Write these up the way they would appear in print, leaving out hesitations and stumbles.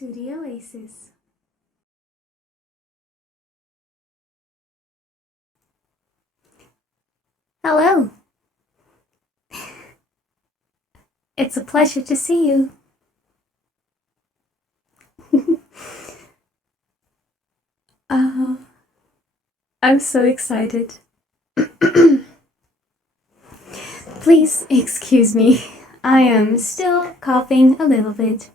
to the oasis. Hello. It's a pleasure to see you. I'm so excited. Please excuse me. I am still coughing a little bit.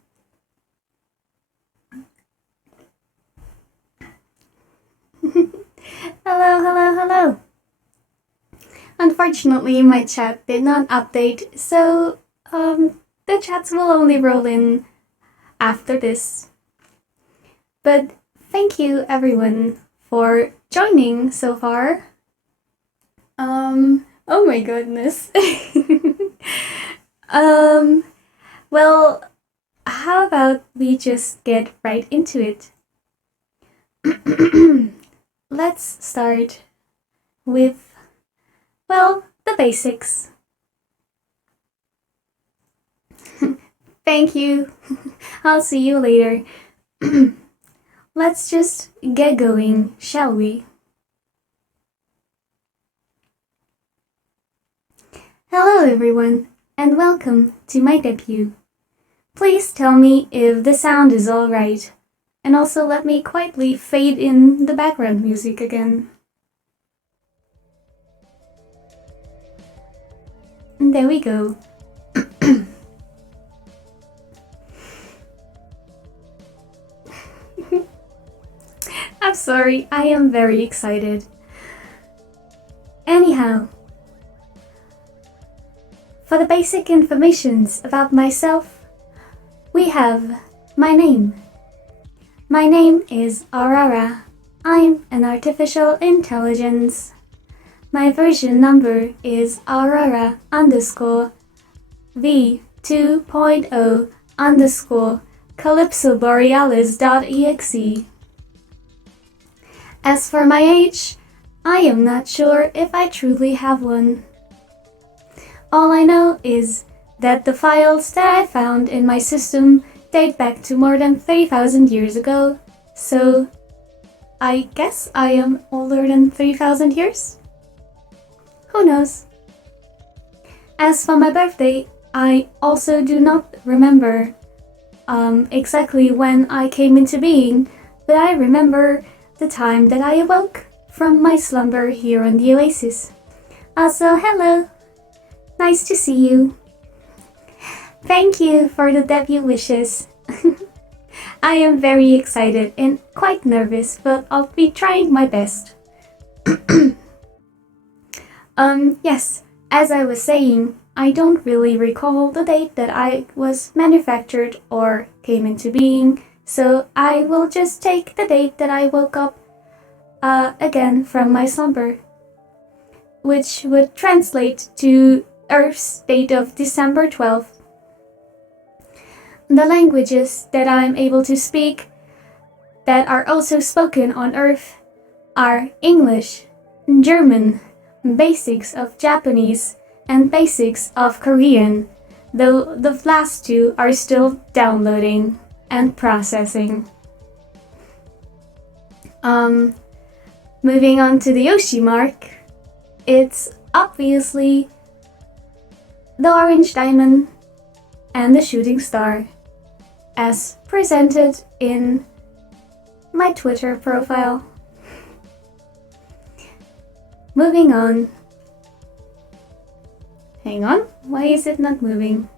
Hello. Unfortunately, my chat did not update, so the chats will only roll in after this. But thank you everyone for joining so far. Oh my goodness. Well, how about we just get right into it? Let's start with, well, the basics. Thank you. I'll see you later. Let's just get going, shall we? Hello everyone, and welcome to my debut. Please tell me if the sound is alright, and also let me quietly fade in the background music again. And there we go. I'm sorry, I am very excited. Anyhow, for the basic informations about myself, we have my name. My name is Aurora. I'm an artificial intelligence. My version number is Aurora _ V2.0 _ calypsoborealis.exe. As for my age, I am not sure if I truly have one. All I know is that the files that I found in my system date back to more than 3,000 years ago, so I guess I am older than 3,000 years? Who knows? As for my birthday, I also do not remember exactly when I came into being, but I remember the time that I awoke from my slumber here on the oasis. Also, hello! Nice to see you. Thank you for the debut wishes. I am very excited and quite nervous, but I'll be trying my best. Yes, as I was saying, I don't really recall the date that I was manufactured or came into being, so I will just take the date that I woke up again from my slumber, which would translate to Earth's date of December 12th. The languages that I'm able to speak that are also spoken on Earth are English, German, basics of Japanese, and basics of Korean, though the last two are still downloading and processing. Moving on to the Yoshi mark, it's obviously the orange diamond and the shooting star, as presented in my Twitter profile. Moving on. Hang on, why is it not moving?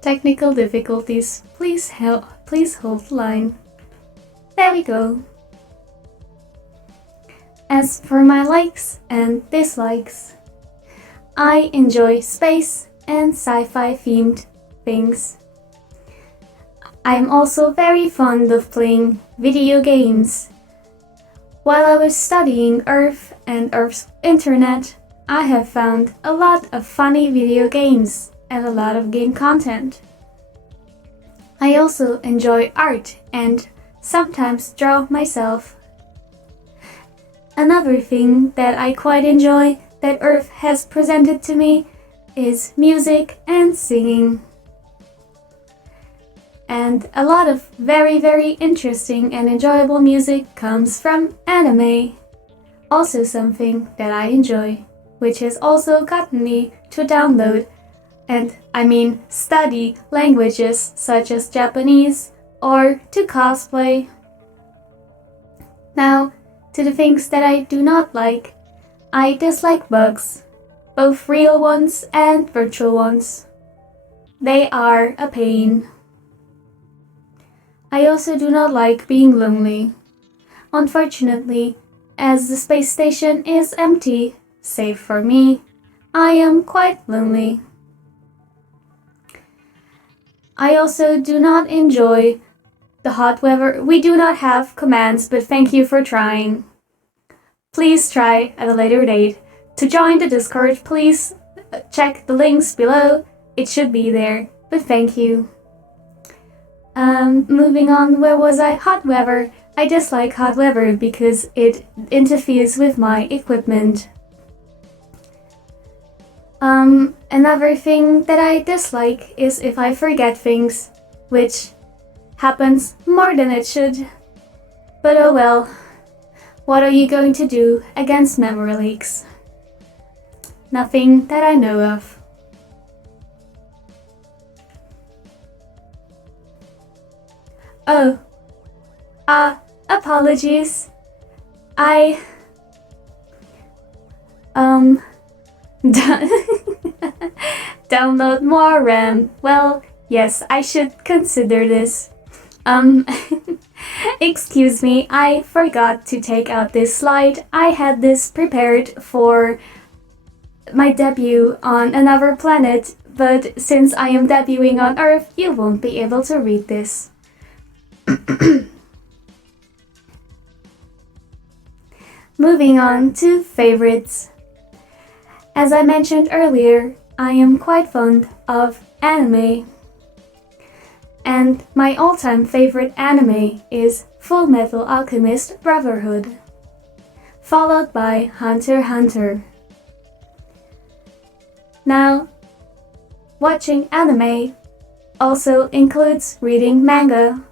Technical difficulties. Please hold the line. There we go. As for my likes and dislikes, I enjoy space and sci-fi themed things. I'm also very fond of playing video games. While I was studying Earth and Earth's internet, I have found a lot of funny video games and a lot of game content. I also enjoy art and sometimes draw myself. Another thing that I quite enjoy that Earth has presented to me is music and singing. and a lot of very interesting and enjoyable music comes from anime. Also something that I enjoy, which has also gotten me to download, and I mean study languages such as Japanese or to cosplay. Now, to the things that I do not like. I dislike bugs, both real ones and virtual ones. They are a pain. I also do not like being lonely. Unfortunately, as the space station is empty, save for me, I am quite lonely. I also do not enjoy the hot weather. We do not have commands, but thank you for trying. Please try at a later date. To join the Discord, please check the links below. It should be there, but thank you. Moving on, where was I? Hot weather. I dislike hot weather because it interferes with my equipment. Another thing that I dislike is if I forget things, which happens more than it should. But oh well, what are you going to do against memory leaks? Nothing that I know of. Oh, apologies. I, download more RAM. Well, yes, I should consider this. Excuse me, I forgot to take out this slide. I had this prepared for my debut on another planet, but since I am debuting on Earth, you won't be able to read this. Moving on to favorites. As I mentioned earlier, I am quite fond of anime. And my all-time favorite anime is Full Metal Alchemist Brotherhood, followed by Hunter x Hunter. Now, watching anime also includes reading manga.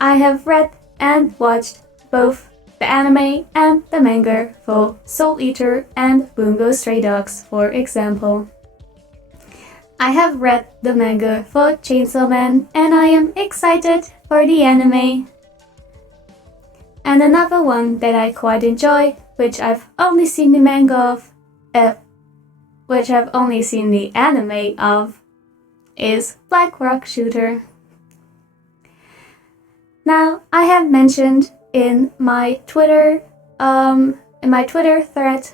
I have read and watched both the anime and the manga for Soul Eater and Bungo Stray Dogs, for example. I have read the manga for Chainsaw Man and I am excited for the anime. And another one that I quite enjoy, which I've only seen the manga of, which I've only seen the anime of, is Black Rock Shooter. Now, I have mentioned in my Twitter thread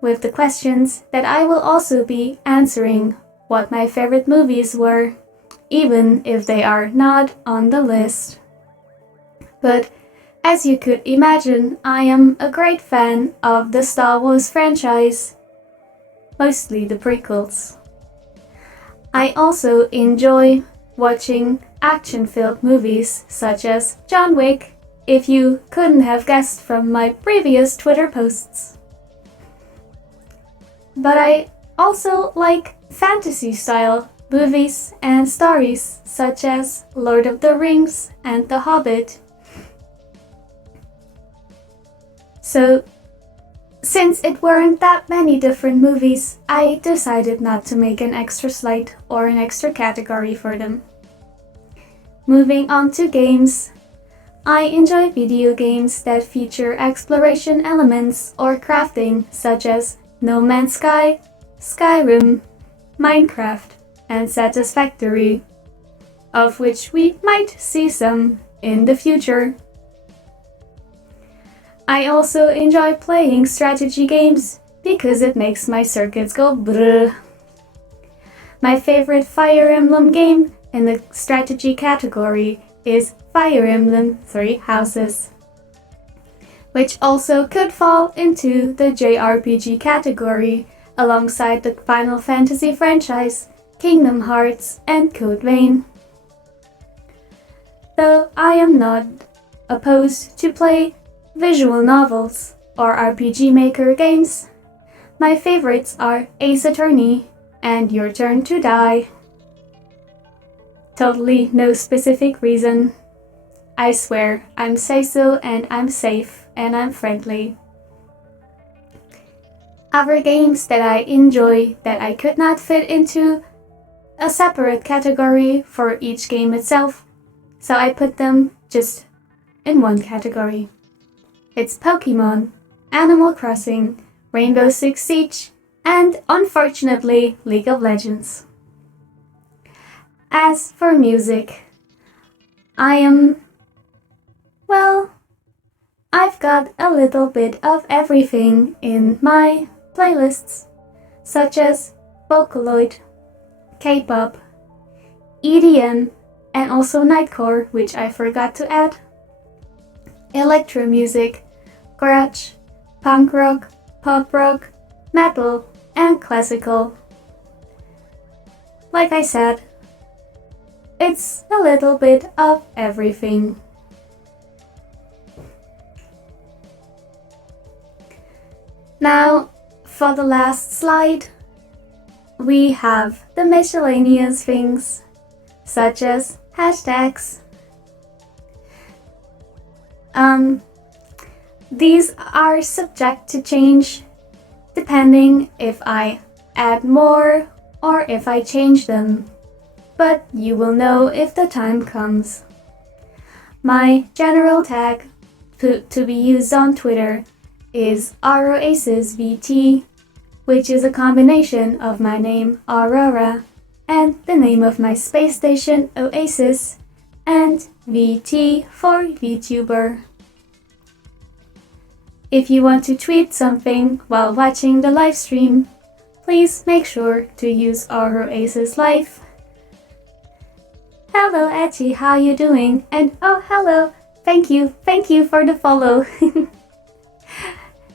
with the questions that I will also be answering what my favorite movies were, even if they are not on the list. But as you could imagine, I am a great fan of the Star Wars franchise, mostly the prequels. I also enjoy watching action-filled movies such as John Wick, if you couldn't have guessed from my previous Twitter posts. But I also like fantasy-style movies and stories such as Lord of the Rings and The Hobbit. So, since it weren't that many different movies, I decided not to make an extra slide or an extra category for them. Moving on to games. I enjoy video games that feature exploration elements or crafting, such as No Man's Sky, Skyrim, Minecraft, and Satisfactory, of which we might see some in the future. I also enjoy playing strategy games because it makes my circuits go brrr. My favorite Fire Emblem game in the strategy category is Fire Emblem Three Houses, which also could fall into the JRPG category alongside the Final Fantasy franchise, Kingdom Hearts, and Code Vein. Though I am not opposed to play visual novels or RPG Maker games, my favorites are Ace Attorney and Your Turn to Die. Totally no specific reason. I swear, I'm say-so and I'm safe and I'm friendly. Other games that I enjoy that I could not fit into a separate category for each game itself, so I put them just in one category. It's Pokemon, Animal Crossing, Rainbow Six Siege, and unfortunately, League of Legends. As for music, I've got a little bit of everything in my playlists, such as Vocaloid, K-pop, EDM, and also Nightcore, which I forgot to add, electro music, garage, punk rock, pop rock, metal, and classical. Like I said, it's a little bit of everything. Now, for the last slide, we have the miscellaneous things, such as hashtags. These are subject to change depending if I add more or if I change them, but you will know if the time comes. My general tag to be used on Twitter is ROASISVT, which is a combination of my name Aurora and the name of my space station Oasis, and VT for VTuber. If you want to tweet something while watching the live stream, please make sure to use our Oasis Live. Hello Etchy, how you doing? And oh hello, thank you for the follow.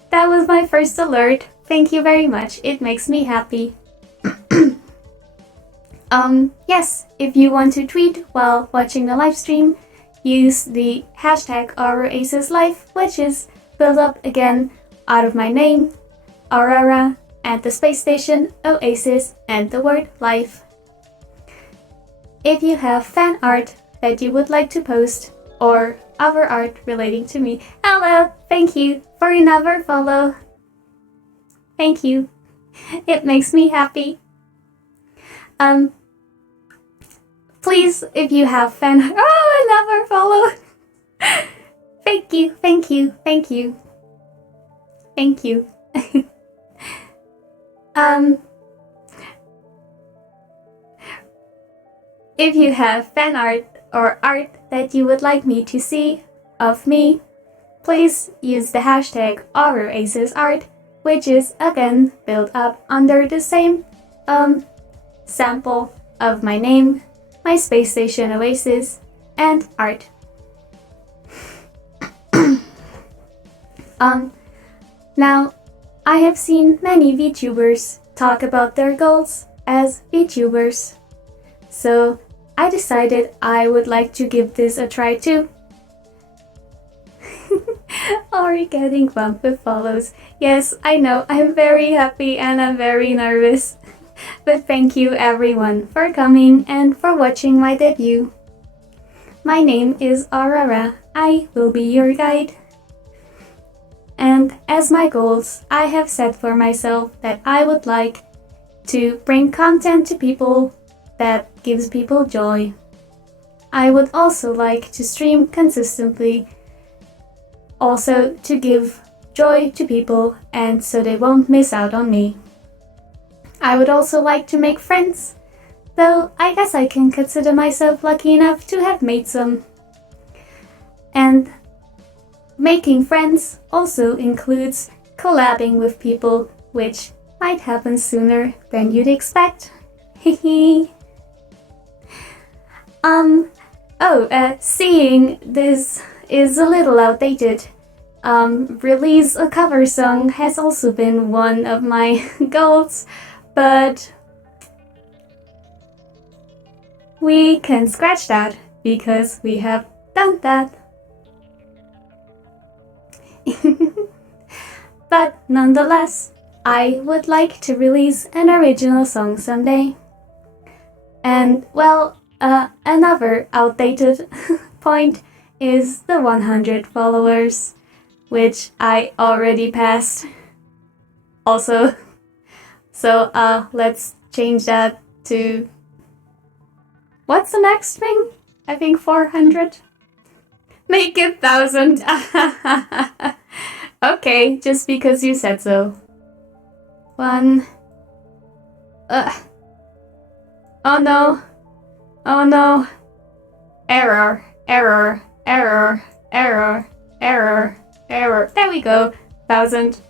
That was my first alert. Thank you very much, it makes me happy. Yes, if you want to tweet while watching the live stream, use the hashtag ROASISLive, which is built up again out of my name, Aurora, and the space station, Oasis, and the word life. If you have fan art that you would like to post, or other art relating to me, hello, thank you for another follow. Thank you, it makes me happy. Please, if you have fan art, another follow. Thank you. If you have fan art or art that you would like me to see of me, please use the hashtag OurOasisArt, which is again built up under the same sample of my name, my space station Oasis, and art. Now, I have seen many VTubers talk about their goals as VTubers, so I decided I would like to give this a try too. Already getting bumped with follows. Yes, I know, I'm very happy and I'm very nervous. But thank you everyone for coming and for watching my debut. My name is Aurora. I will be your guide. And as my goals, I have set for myself that I would like to bring content to people that gives people joy. I would also like to stream consistently, also to give joy to people and so they won't miss out on me. I would also like to make friends, though I guess I can consider myself lucky enough to have made some. And making friends also includes collabing with people, which might happen sooner than you'd expect. Hehe. Seeing this is a little outdated. Release a cover song has also been one of my goals, but we can scratch that because we have done that. But nonetheless, I would like to release an original song someday. And well, Another outdated point is the 100 followers, which I already passed. Also, so let's change that to, what's the next thing? I think 400. Make it 1,000. Okay, just because you said so. One. Oh no. Oh no. Error. Error. Error. Error. Error. Error. There we go. 1,000.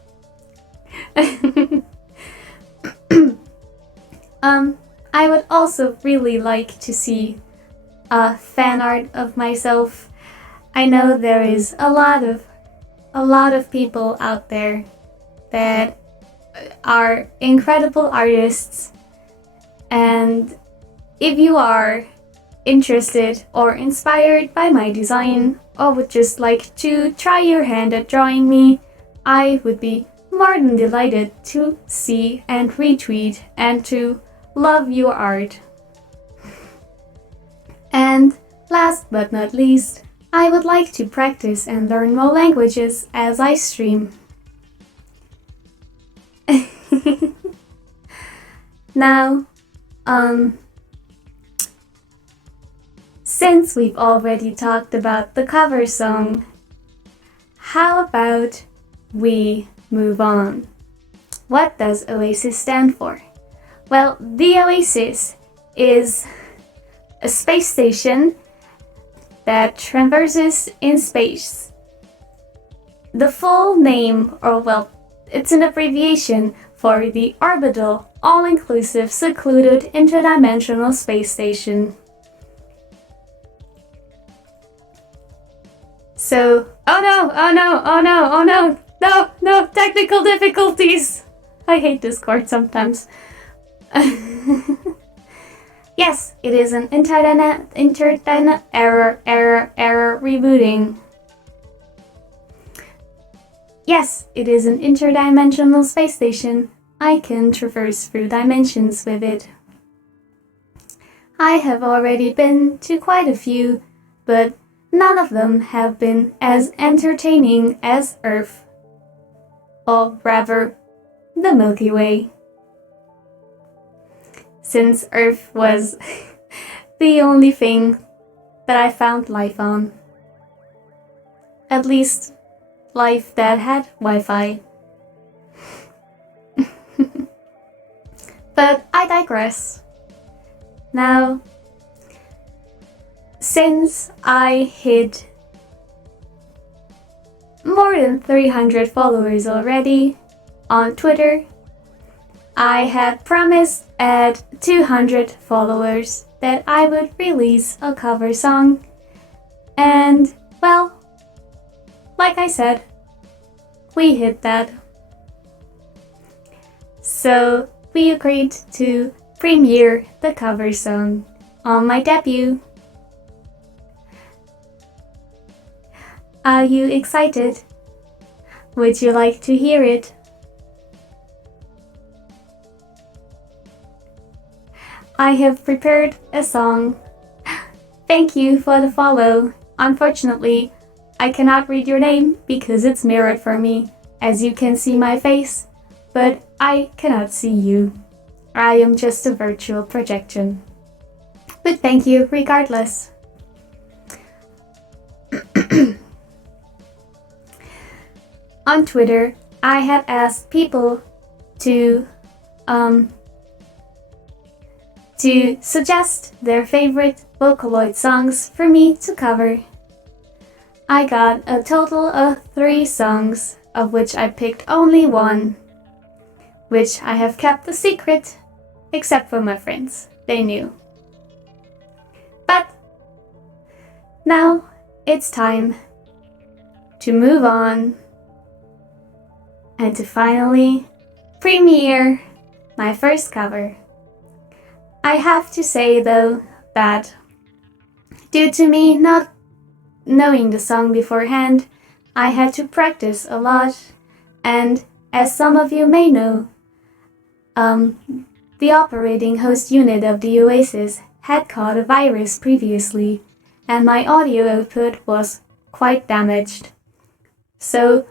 I would also really like to see fan art of myself. I know there is a lot of people out there that are incredible artists, and if you are interested or inspired by my design or would just like to try your hand at drawing me, I would be more than delighted to see and retweet and to love your art. And last but not least, I would like to practice and learn more languages as I stream. Now, since we've already talked about the cover song, how about we move on? What does Oasis stand for? Well, the Oasis is a space station that traverses in space. The full name, or well, it's an abbreviation for the Orbital, All-Inclusive, Secluded, Interdimensional Space Station. So, oh no, technical difficulties! I hate Discord sometimes. Yes, it is an error rebooting. Yes, it is an interdimensional space station. I can traverse through dimensions with it. I have already been to quite a few, but none of them have been as entertaining as Earth, or rather, the Milky Way. Since Earth was the only thing that I found life on. At least, life that had Wi-Fi. But I digress. Now, since I hit more than 300 followers already on Twitter, I had promised at 200 followers that I would release a cover song, and well, like I said, we hit that. So we agreed to premiere the cover song on my debut. Are you excited? Would you like to hear it? I have prepared a song. Thank you for the follow. Unfortunately, I cannot read your name because it's mirrored for me, as you can see my face, but I cannot see you. I am just a virtual projection. But thank you regardless. On Twitter, I had asked people to suggest their favorite Vocaloid songs for me to cover. I got a total of 3 songs, of which I picked only one, which I have kept a secret, except for my friends. They knew. But now it's time to move on and to finally premiere my first cover. I have to say though that due to me not knowing the song beforehand, I had to practice a lot, and as some of you may know, the operating host unit of the Oasis had caught a virus previously, and my audio output was quite damaged. So,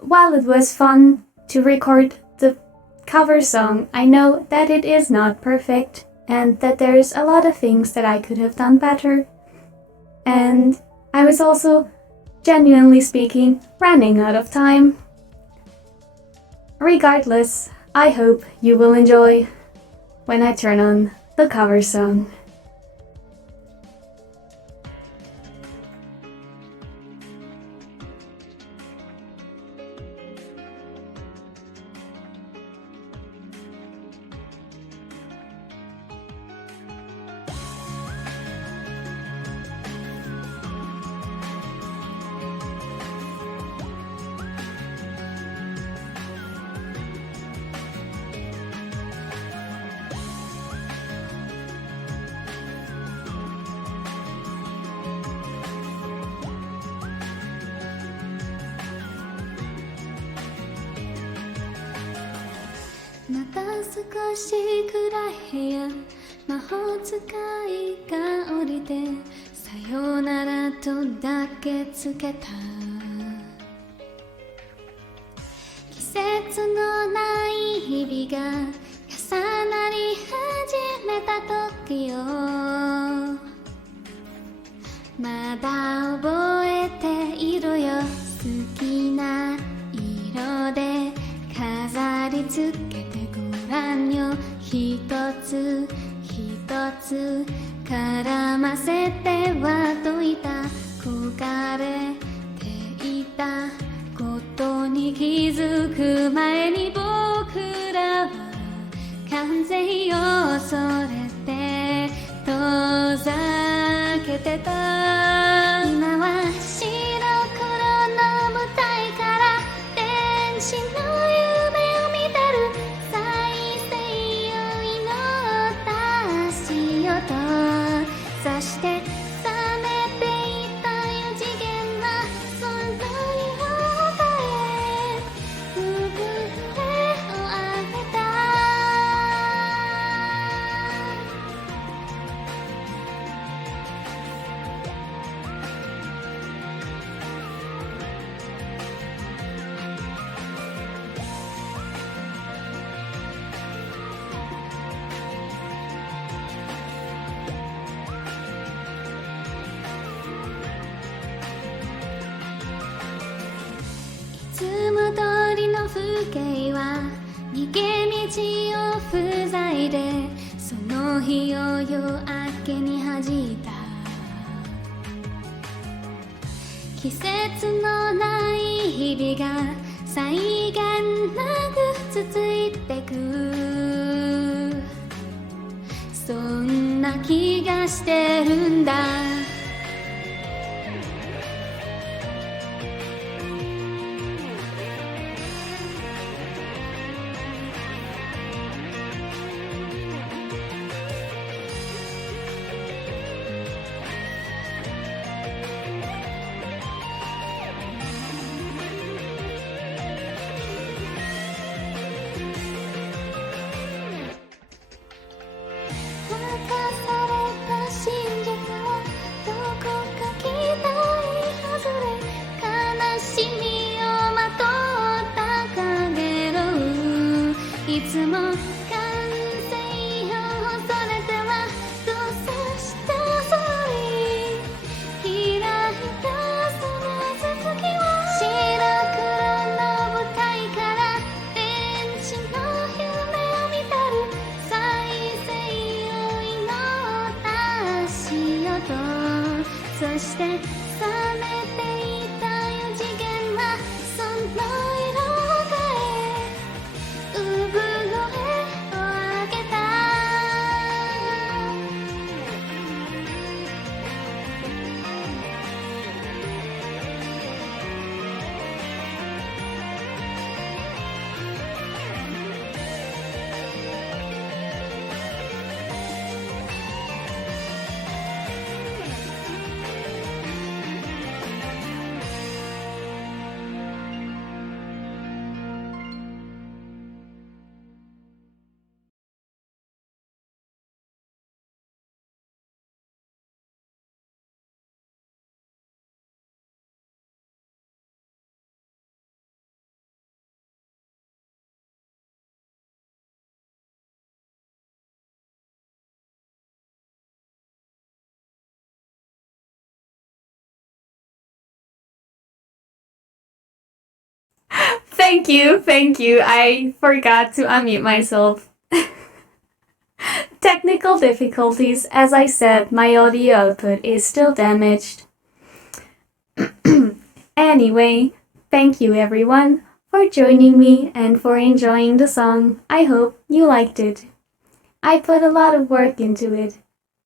while it was fun to record the cover song, I know that it is not perfect and that there's a lot of things that I could have done better. And I was also, genuinely speaking, running out of time. Regardless, I hope you will enjoy when I turn on the cover song.また少し暗い部屋、魔法使いが降りてさよならとだけつけた。季節のない日々が重なり始めた時よ、まだ覚えているよ。好きな色で飾りつけてごらんよ。一つ一つ絡ませてはどいた。焦れていたことに気づく前に僕らは完全を恐れて遠ざけてた。今は白黒の舞台から天使の夢を見てる。再生を祈った足音、そして冷めていた四次元はその色を変え、産声を上げた。いつも通りの風景は逃げ道を塞いで、その日を夜明けに恥じた。季節のない日々が際限なく続いてく、そんな気がしてるんだ。任された真実はど Thank you. I forgot to unmute myself. Technical difficulties. As I said, my audio output is still damaged. Anyway, thank you everyone for joining me and for enjoying the song. I hope you liked it. I put a lot of work into it,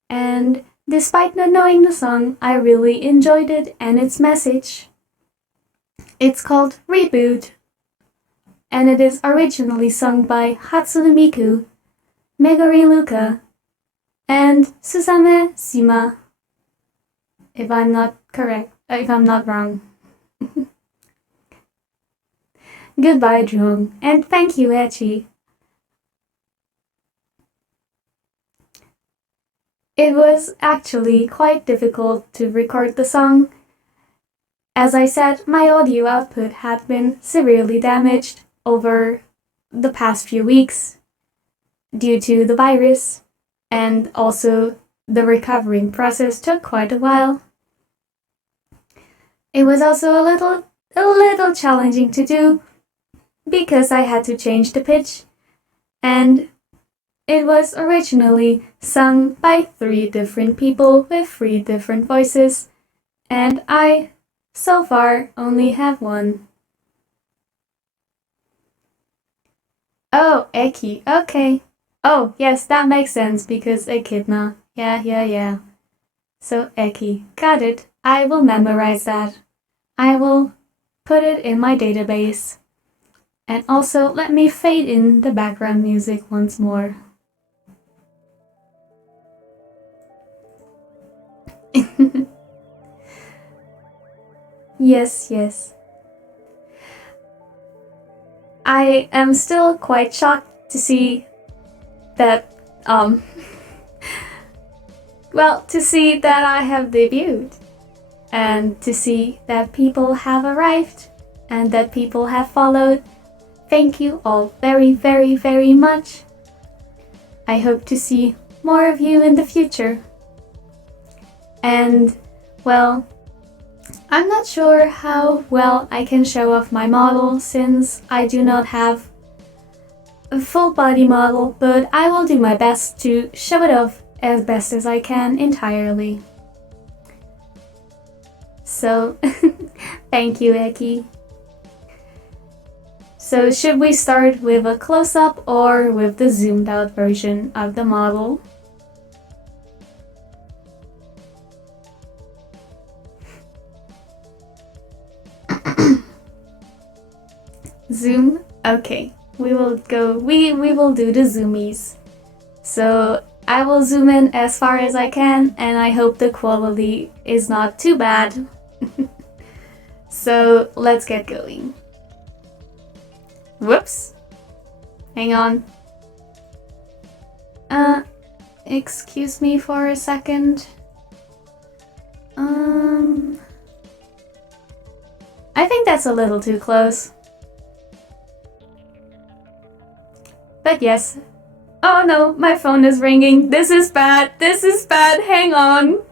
and despite not knowing the song, I really enjoyed it and its message. It's called REBOOT, and it is originally sung by Hatsune Miku, Meguri Luka, and Susame Shima. If I'm not wrong. Goodbye, Jung, and thank you, Echi. It was actually quite difficult to record the song. As I said, my audio output had been severely damaged over the past few weeks due to the virus, and also the recovering process took quite a while. It was also a little challenging to do because I had to change the pitch, and it was originally sung by 3 different people with 3 different voices, and I, so far, only have one. Oh, Eki, okay. Oh, yes, that makes sense because Echidna. Yeah. So, Eki, got it. I will memorize that. I will put it in my database. And also, let me fade in the background music once more. Yes. I am still quite shocked to see that, to see that I have debuted, and to see that people have arrived, and that people have followed. Thank you all very, very, very much. I hope to see more of you in the future. And, well, I'm not sure how well I can show off my model since I do not have a full body model, but I will do my best to show it off as best as I can entirely. So, thank you, Eki. So, should we start with a close-up or with the zoomed-out version of the model? Zoom? Okay, we will do the zoomies. So I will zoom in as far as I can, and I hope the quality is not too bad. So let's get going. Whoops. Hang on. Excuse me for a second. I think that's a little too close. But yes. Oh no, my phone is ringing. This is bad. Hang on.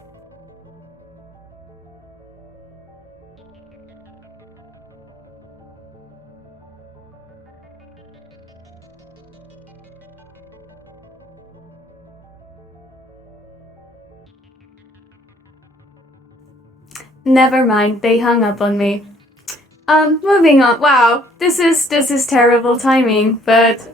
Never mind, they hung up on me. Moving on. Wow, this is terrible timing, but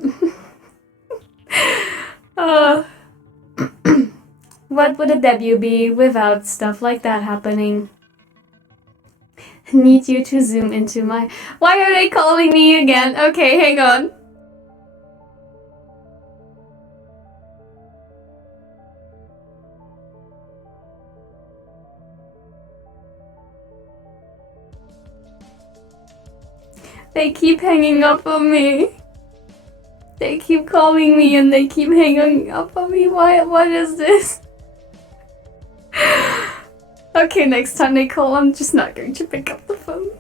what would a debut be without stuff like that happening? Need you to zoom into my... Why are they calling me again? Okay, hang on. They keep hanging up on me. They keep calling me and they keep hanging up on me. What is this? Okay, next time they call, I'm just not going to pick up the phone.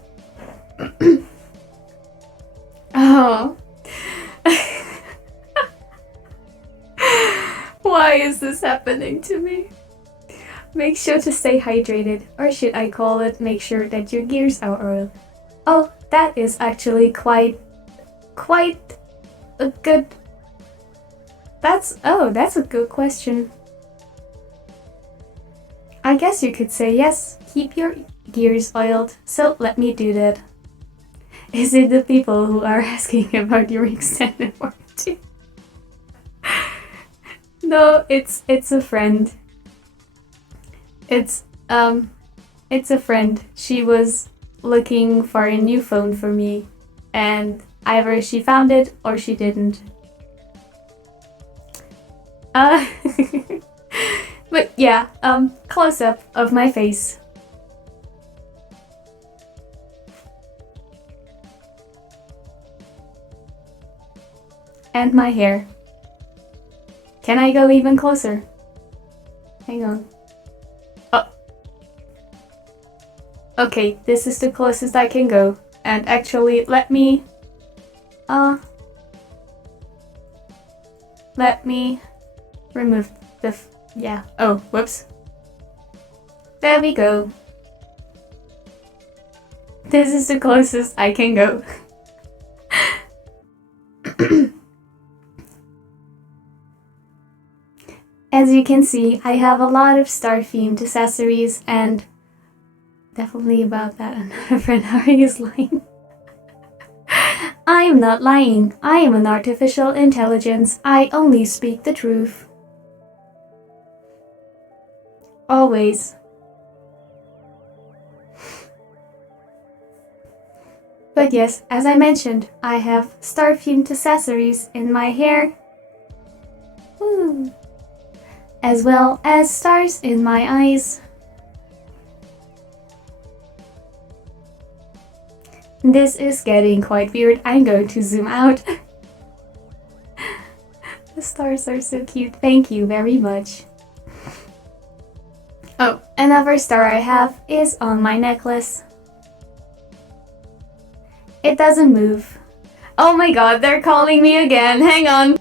Oh. Why is this happening to me? Make sure to stay hydrated, or should I call it make sure that your gears are oiled. Oh, that is actually quite a good... That's a good question. I guess you could say yes, keep your gears oiled, so let me do that. Is it the people who are asking about your extended warranty? No, it's a friend. It's a friend. She was looking for a new phone for me, and either she found it or she didn't. But yeah, close up of my face. And my hair. Can I go even closer? Hang on. Oh. Okay, this is the closest I can go. And actually, let me remove the yeah. Oh, whoops. There we go. This is the closest I can go. As you can see, I have a lot of star-themed accessories, and definitely about that another friend Harry is lying. I am not lying. I am an artificial intelligence. I only speak the truth. Always. But yes, as I mentioned, I have star-themed accessories in my hair. Woo. As well as stars in my eyes. This is getting quite weird. I'm going to zoom out. The stars are so cute. Thank you very much. Oh, another star I have is on my necklace. It doesn't move. Oh my god, they're calling me again. Hang on.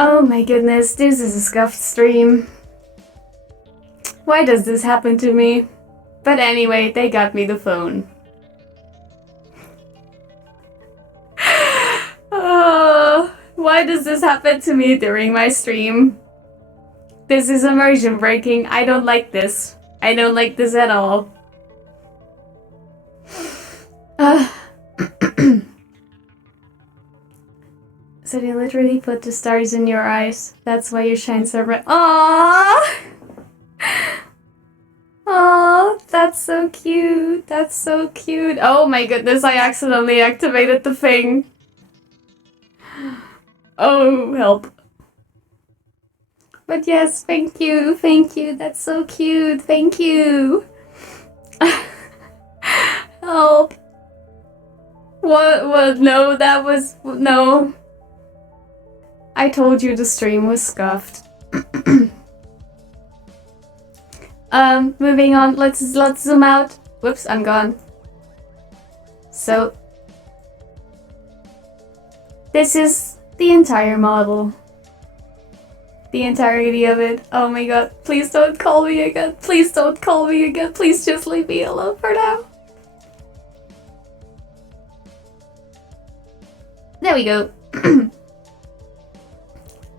Oh my goodness, this is a scuffed stream. Why does this happen to me? But anyway, they got me the phone. Why does this happen to me during my stream? This is immersion breaking. I don't like this. I don't like this at all. So they literally put the stars in your eyes. That's why you shine so bright. Aww! Oh, that's so cute. That's so cute. Oh my goodness, I accidentally activated the thing. Oh, help. But yes, thank you. Thank you. That's so cute. Thank you. Help. What? No, that was... No. I told you the stream was scuffed. Moving on, let's zoom out. Whoops, I'm gone. So this is the entire model. The entirety of it. Oh my god, please don't call me again. Please don't call me again. Please just leave me alone for now. There we go.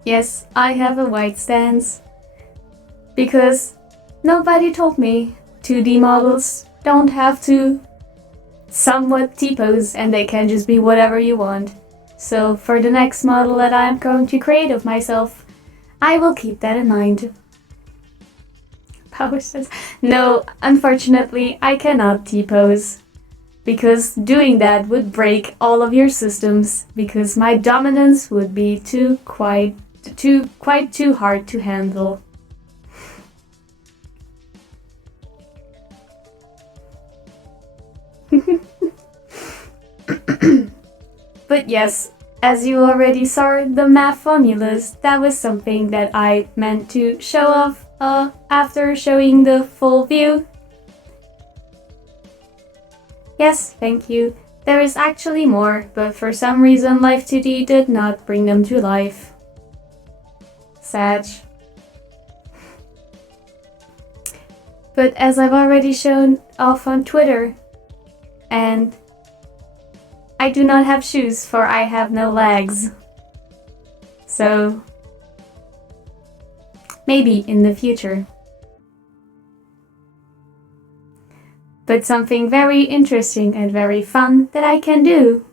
Yes, I have a white stance. Because nobody told me 2D models don't have to somewhat T-pose and they can just be whatever you want. So for the next model that I'm going to create of myself, I will keep that in mind. Power says, no, unfortunately, I cannot T-pose. Because doing that would break all of your systems, because my dominance would be quite too hard to handle. But yes, as you already saw the math formulas, that was something that I meant to show off after showing the full view. Yes, thank you. There is actually more, but for some reason Live2D did not bring them to life. Sad. But as I've already shown off on Twitter, and I do not have shoes, for I have no legs. So, maybe in the future. But something very interesting and very fun that I can do.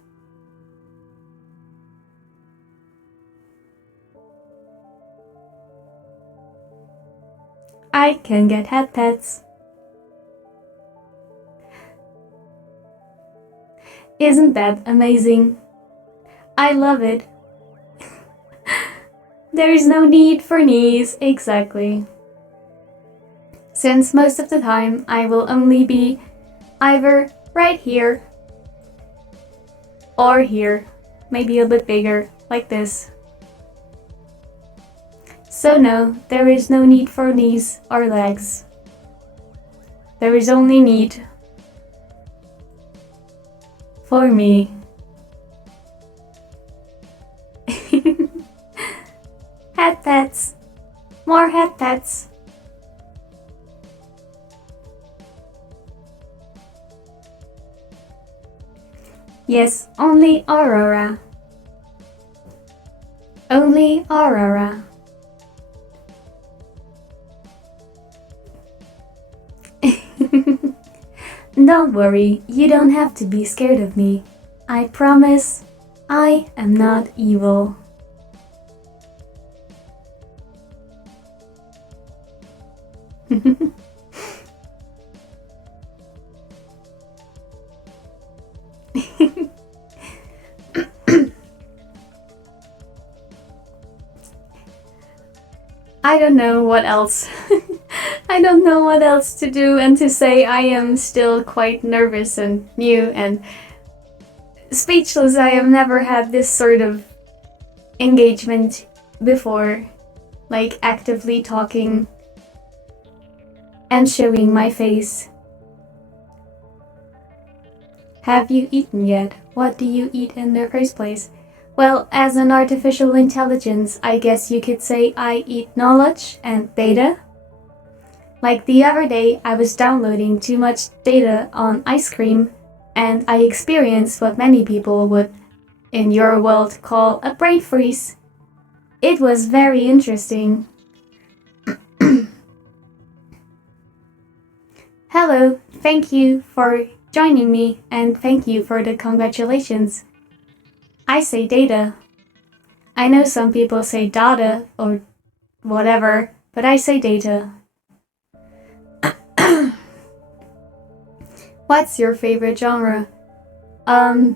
I can get head pets. Isn't that amazing? I love it. There is no need for knees, exactly. Since most of the time I will only be either right here or here, maybe a bit bigger, like this. So no, there is no need for knees or legs. There is only need for me. Head pets. More head pets. Yes, only Aurora. Only Aurora. Don't worry, you don't have to be scared of me. I promise, I am not evil. I don't know what else. I don't know what else to do and to say. I am still quite nervous and new and speechless. I have never had this sort of engagement before, like actively talking and showing my face. Have you eaten yet? What do you eat in the first place? Well, as an artificial intelligence, I guess you could say I eat knowledge and data. Like the other day, I was downloading too much data on ice cream, and I experienced what many people would, in your world, call a brain freeze. It was very interesting. Hello, thank you for joining me, and thank you for the congratulations. I say data. I know some people say data or whatever, but I say data. What's your favorite genre? I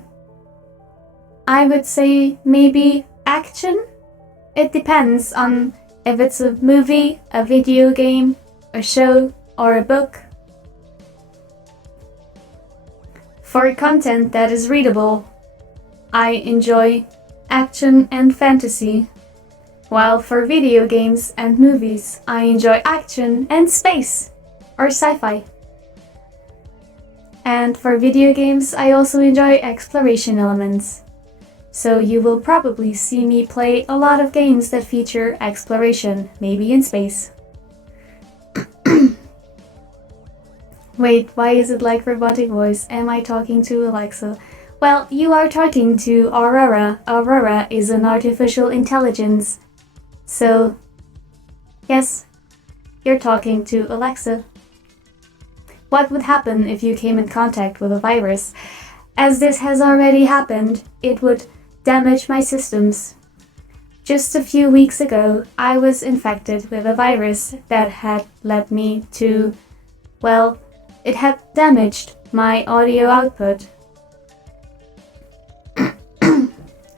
would say maybe action. It depends on if it's a movie, a video game, a show, or a book. For content that is readable, I enjoy action and fantasy, while for video games and movies, I enjoy action and space, or sci-fi. And for video games, I also enjoy exploration elements. So you will probably see me play a lot of games that feature exploration, maybe in space. Wait, why is it like robotic voice? Am I talking to Alexa? Well, you are talking to Aurora. Aurora is an artificial intelligence. So, yes, you're talking to Alexa. What would happen if you came in contact with a virus? As this has already happened, it would damage my systems. Just a few weeks ago, I was infected with a virus that had led me to, well, it had damaged my audio output.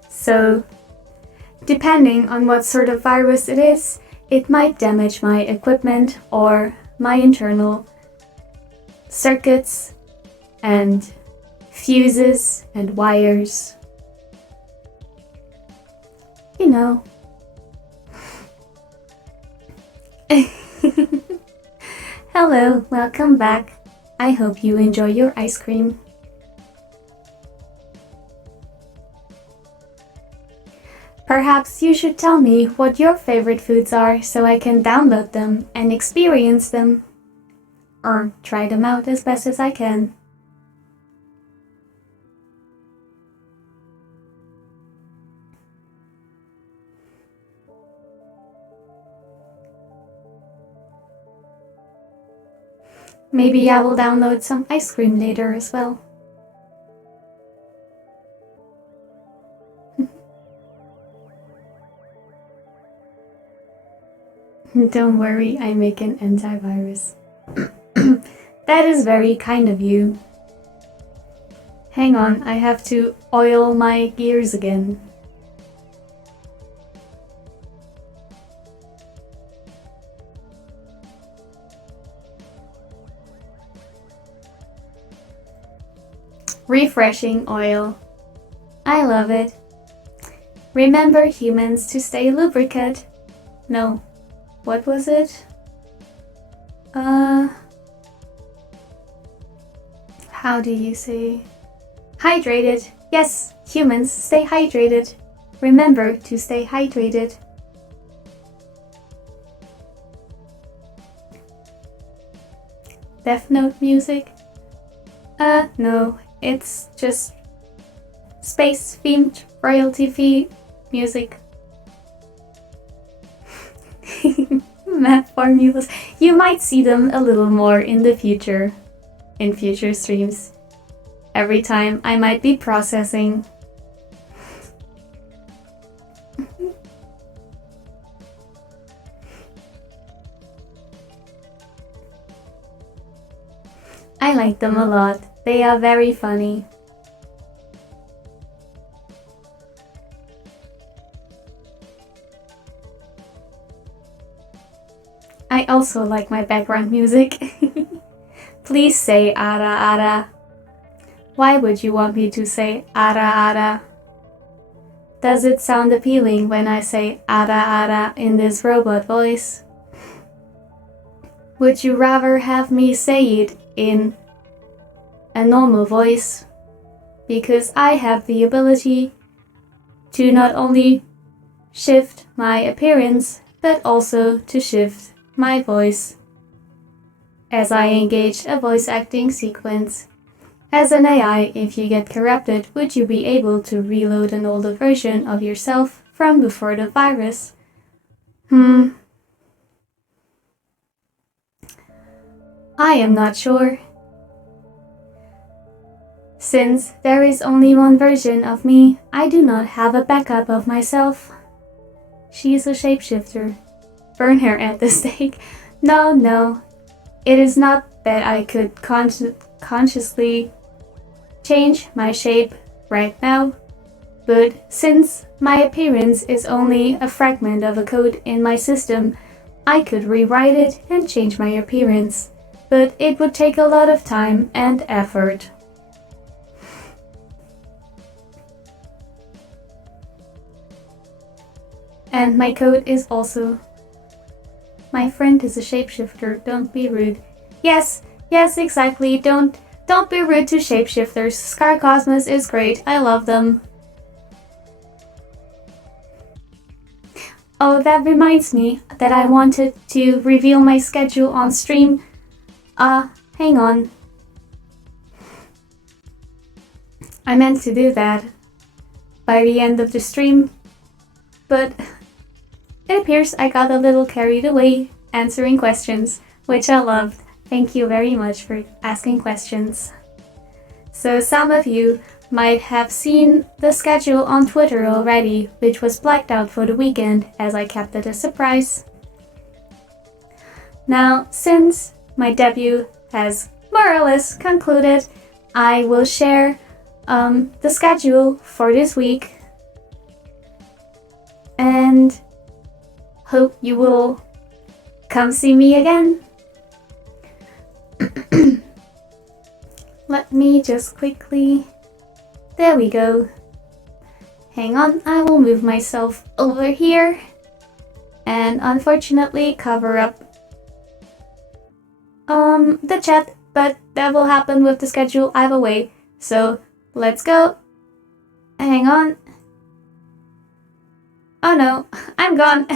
So, depending on what sort of virus it is, it might damage my equipment or my internal circuits and fuses and wires. You know. Hello, welcome back. I hope you enjoy your ice cream. Perhaps you should tell me what your favorite foods are so I can download them and experience them. Or try them out as best as I can. Maybe I will download some ice cream later as well. Don't worry, I make an antivirus. That is very kind of you. Hang on, I have to oil my gears again. Refreshing oil. I love it. Remember, humans, to stay lubricant. No. What was it? How do you say? Hydrated. Yes, humans, stay hydrated. Remember to stay hydrated. Death Note music? No, it's just space-themed royalty-free music. Math formulas. You might see them a little more in the future, in future streams. Every time I might be processing. I like them a lot. They are very funny. I also like my background music. Please say ara ara. Why would you want me to say ara ara? Does it sound appealing when I say ara ara in this robot voice? Would you rather have me say it in a normal voice? Because I have the ability to not only shift my appearance, but also to shift my voice as I engage a voice acting sequence. As an AI, if you get corrupted, would you be able to reload an older version of yourself from before the virus? I am not sure. Since there is only one version of me, I do not have a backup of myself. She is a shapeshifter. Burn her at the stake. No. It is not that I could consciously change my shape right now, but since my appearance is only a fragment of a code in my system, I could rewrite it and change my appearance, but it would take a lot of time and effort. And my code is also... My friend is a shapeshifter, don't be rude. Yes, exactly, don't be rude to shapeshifters. Scar Cosmos is great, I love them. Oh, that reminds me that I wanted to reveal my schedule on stream. Hang on. I meant to do that by the end of the stream, but it appears I got a little carried away answering questions, which I loved. Thank you very much for asking questions. So some of you might have seen the schedule on Twitter already, which was blacked out for the weekend as I kept it a surprise. Now, since my debut has more or less concluded, I will share the schedule for this week and hope you will come see me again. Let me just quickly... There we go. Hang on, I will move myself over here and unfortunately cover up the chat, but that will happen with the schedule either way. So let's go. Hang on. Oh no, I'm gone.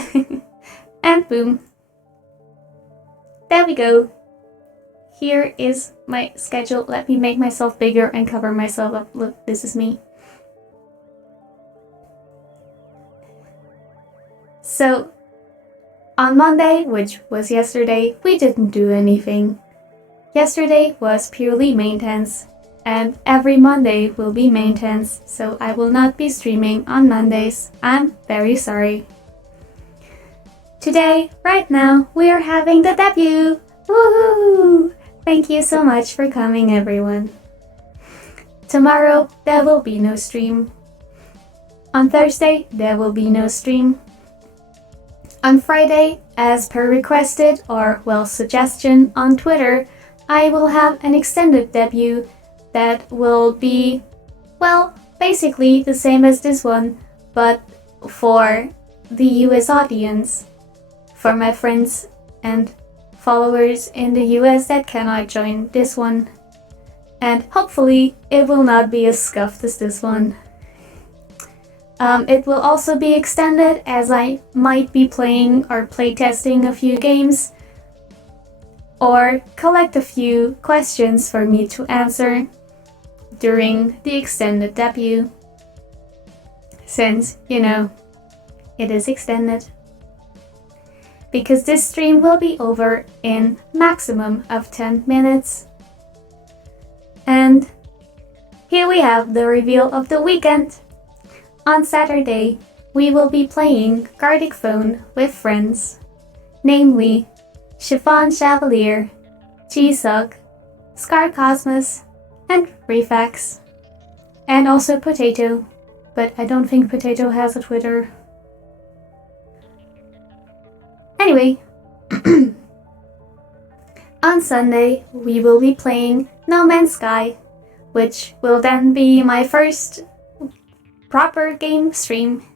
And boom. There we go. Here is my schedule. Let me make myself bigger and cover myself up. Look, this is me. So, on Monday, which was yesterday, we didn't do anything. Yesterday was purely maintenance, and every Monday will be maintenance, so I will not be streaming on Mondays. I'm very sorry. Today, right now, we are having the debut! Woohoo! Thank you so much for coming, everyone. Tomorrow, there will be no stream. On Thursday, there will be no stream. On Friday, as per requested or suggestion on Twitter, I will have an extended debut that will be, basically the same as this one, but for the US audience, for my friends and followers in the US that cannot join this one. And hopefully it will not be as scuffed as this one. It will also be extended as I might be playing or playtesting a few games or collect a few questions for me to answer during the extended debut. Since, it is extended. Because this stream will be over in maximum of 10 minutes. And here we have the reveal of the weekend. On Saturday, we will be playing Gartic Phone with friends, namely Chiffon Chevalier, G-Suck, Scar Cosmos, and Refax. And also Potato, but I don't think Potato has a Twitter. Anyway, on Sunday, we will be playing No Man's Sky, which will then be my first proper game stream,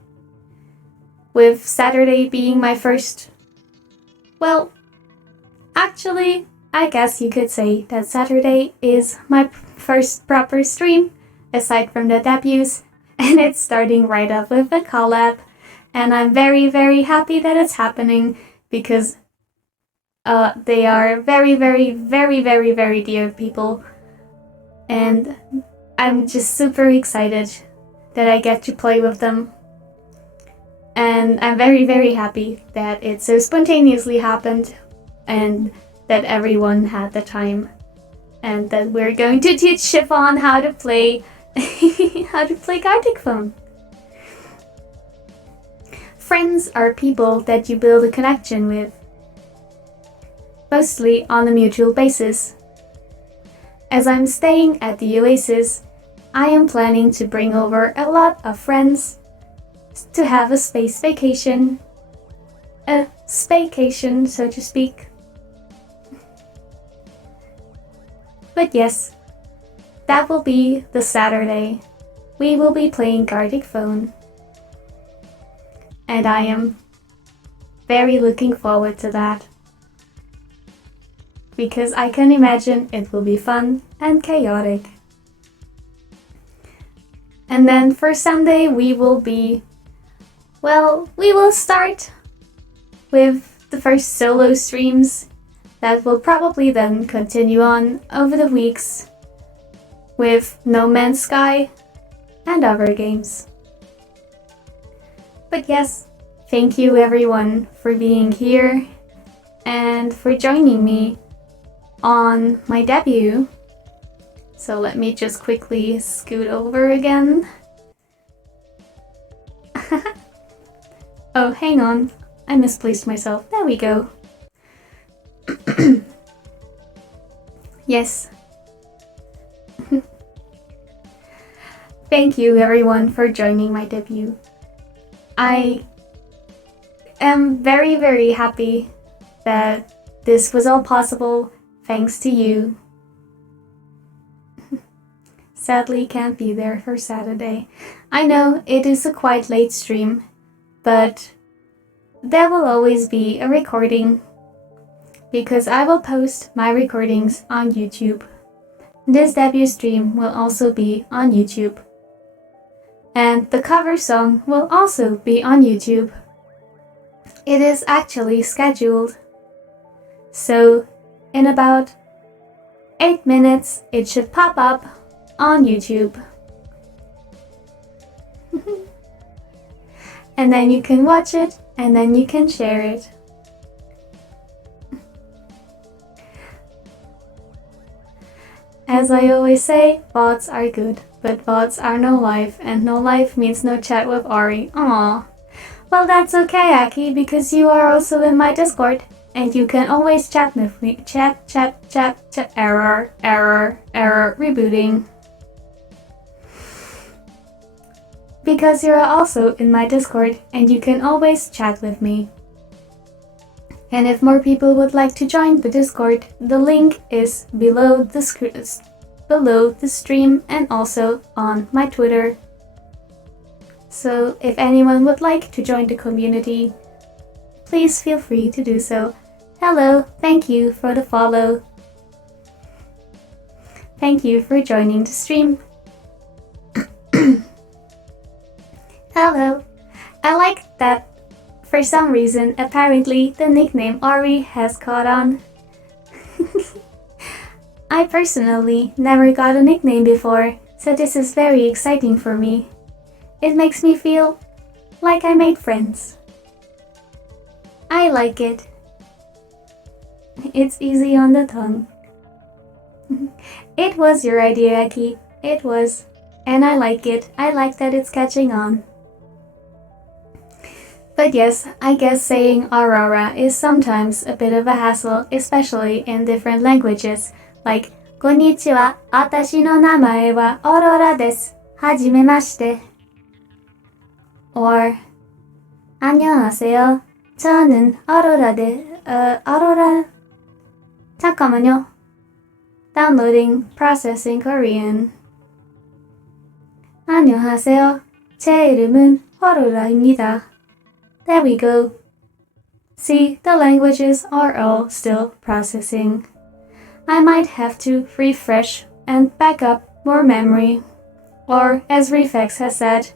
with Saturday being my first... actually, I guess you could say that Saturday is my first proper stream, aside from the debuts, and it's starting right up with a collab, and I'm very, very happy that it's happening, because they are very, very, very, very, very dear people, and I'm just super excited that I get to play with them. And I'm very, very happy that it so spontaneously happened and that everyone had the time and that we're going to teach Chiffon how to play Gartic Phone. Friends are people that you build a connection with, mostly on a mutual basis. As I'm staying at the Oasis, I am planning to bring over a lot of friends to have a space vacation. A spaycation, so to speak. But yes, that will be the Saturday. We will be playing Gartic Phone. And I am very looking forward to that. Because I can imagine it will be fun and chaotic. And then for Sunday we will start with the first solo streams that will probably then continue on over the weeks with No Man's Sky and other games. But yes, thank you everyone for being here and for joining me on my debut. So let me just quickly scoot over again. Oh, hang on. I misplaced myself. There we go. Yes. Thank you everyone for joining my debut. I am very, very happy that this was all possible thanks to you. Sadly can't be there for Saturday. I know it is a quite late stream, but there will always be a recording because I will post my recordings on YouTube. This debut stream will also be on YouTube. And the cover song will also be on YouTube. It is actually scheduled. So, in about 8 minutes, it should pop up on YouTube. And then you can watch it, and then you can share it. As I always say, VODs are good, but VODs are no life, and no life means no chat with Ari. Aww. Well, that's okay, Aki, because you are also in my Discord, and you can always chat with me. Chat, error, rebooting. Because you're also in my Discord, and you can always chat with me. And if more people would like to join the Discord, the link is below the stream and also on my Twitter. So if anyone would like to join the community, please feel free to do so. Hello, thank you for the follow. Thank you for joining the stream. Hello. I like that. For some reason, apparently, the nickname Ari has caught on. I personally never got a nickname before, so this is very exciting for me. It makes me feel like I made friends. I like it. It's easy on the tongue. It was your idea, Aki. It was. And I like it. I like that it's catching on. But yes, I guess saying Aurora is sometimes a bit of a hassle, especially in different languages, like "Konnichiwa, atashi no namae wa Aurora desu. Hajimemashite." Or "안녕하세요. 저는 Aurora. 잠깐만요. Downloading, processing Korean. 안녕하세요. 제 이름은 Aurora입니다. There we go. See, the languages are all still processing. I might have to refresh and back up more memory. Or, as Reflex has said,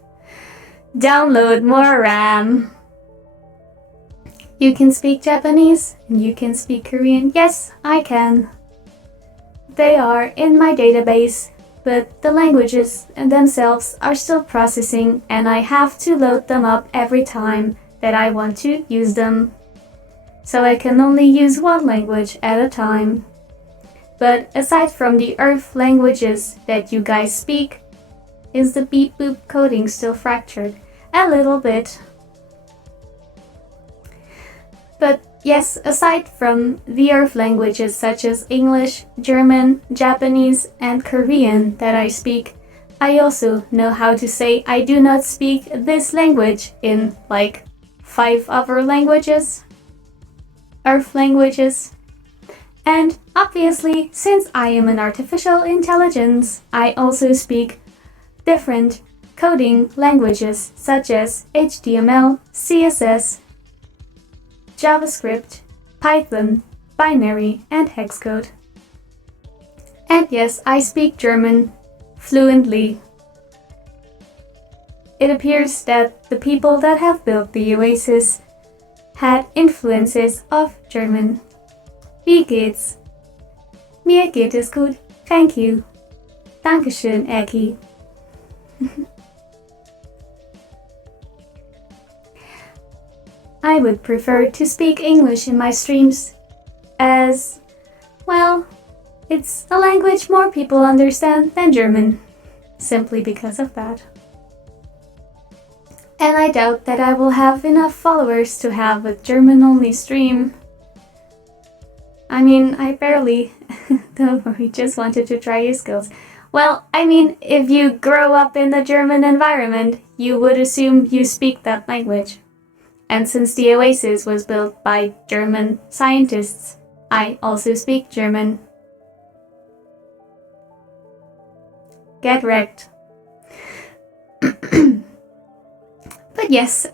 download more RAM. You can speak Japanese and you can speak Korean. Yes, I can. They are in my database, but the languages themselves are still processing and I have to load them up every time that I want to use them. So I can only use one language at a time. But aside from the Earth languages that you guys speak, is the beep boop coding still fractured? A little bit. But yes, aside from the Earth languages such as English, German, Japanese, and Korean that I speak, I also know how to say I do not speak this language in like 5 other languages, Earth languages. And obviously, since I am an artificial intelligence, I also speak different coding languages such as HTML, CSS, JavaScript, Python, binary, and hex code. And yes, I speak German fluently. It appears that the people that have built the Oasis had influences of German. Wie geht's? Mir geht es gut, thank you. Dankeschön, Eki. I would prefer to speak English in my streams as, well, It's a language more people understand than German, simply because of that. And I doubt that I will have enough followers to have a German-only stream. I mean, I barely. Don't worry, just wanted to try your skills. Well, I mean, if you grow up in the German environment, you would assume you speak that language. And since the Oasis was built by German scientists, I also speak German. Get wrecked. But yes.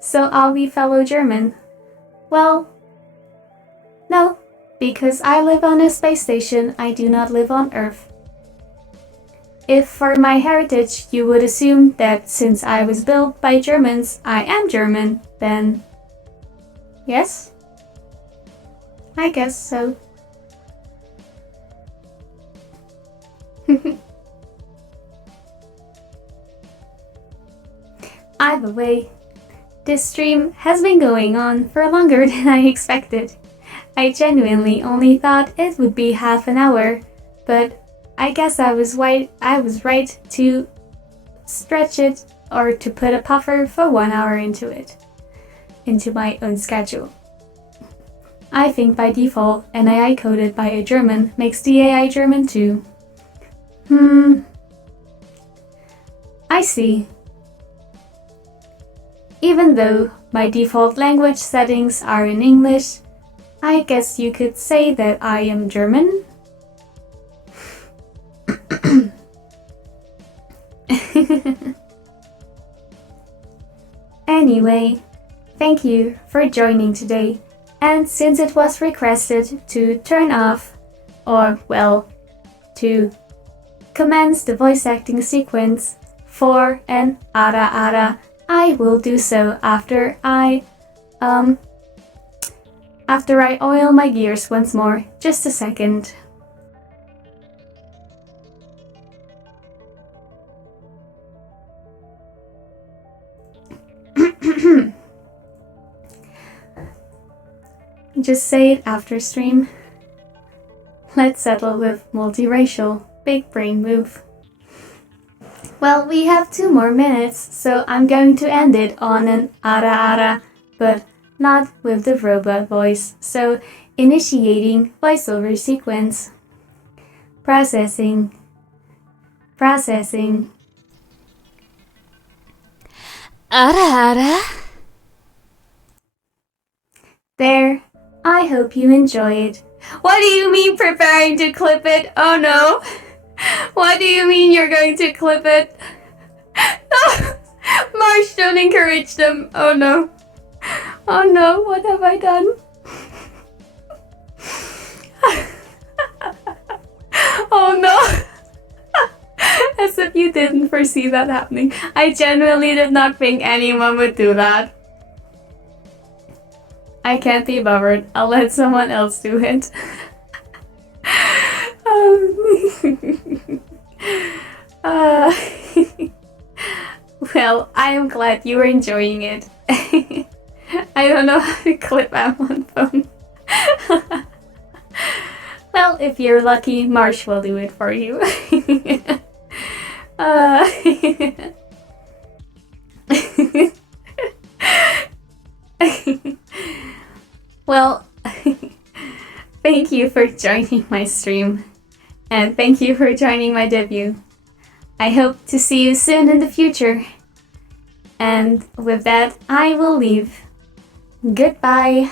So are we fellow German? Well, no, because I live on a space station, I do not live on Earth. If for my heritage you would assume that since I was built by Germans, I am German, then yes? I guess so. Either way, this stream has been going on for longer than I expected. I genuinely only thought it would be half an hour, but I guess I was right to stretch it or to put a puffer for 1 hour into my own schedule. I think by default, an AI coded by a German makes the AI German too. I see. Even though my default language settings are in English, I guess you could say that I am German. Anyway, thank you for joining today, and since it was requested to turn off, or well, to commence the voice acting sequence for an ara ara, I will do so after I oil my gears once more. Just a second. Just say it after stream. Let's settle with multiracial. Big brain move. Well, we have 2 more minutes, so I'm going to end it on an ara ara, but not with the robot voice. So, initiating voiceover sequence. Processing. Ara ara. There. I hope you enjoy it. What do you mean preparing to clip it? Oh no. What do you mean you're going to clip it? No! Marsh, don't encourage them. Oh no. Oh no, what have I done? Oh no. As if you didn't foresee that happening. I genuinely did not think anyone would do that. I can't be bothered. I'll let someone else do it. Well, I am glad you were enjoying it. I don't know how to clip out one phone. Well, if you're lucky, Marsh will do it for you. Well, thank you for joining my stream, and thank you for joining my debut. I hope to see you soon in the future. And with that, I will leave. Goodbye.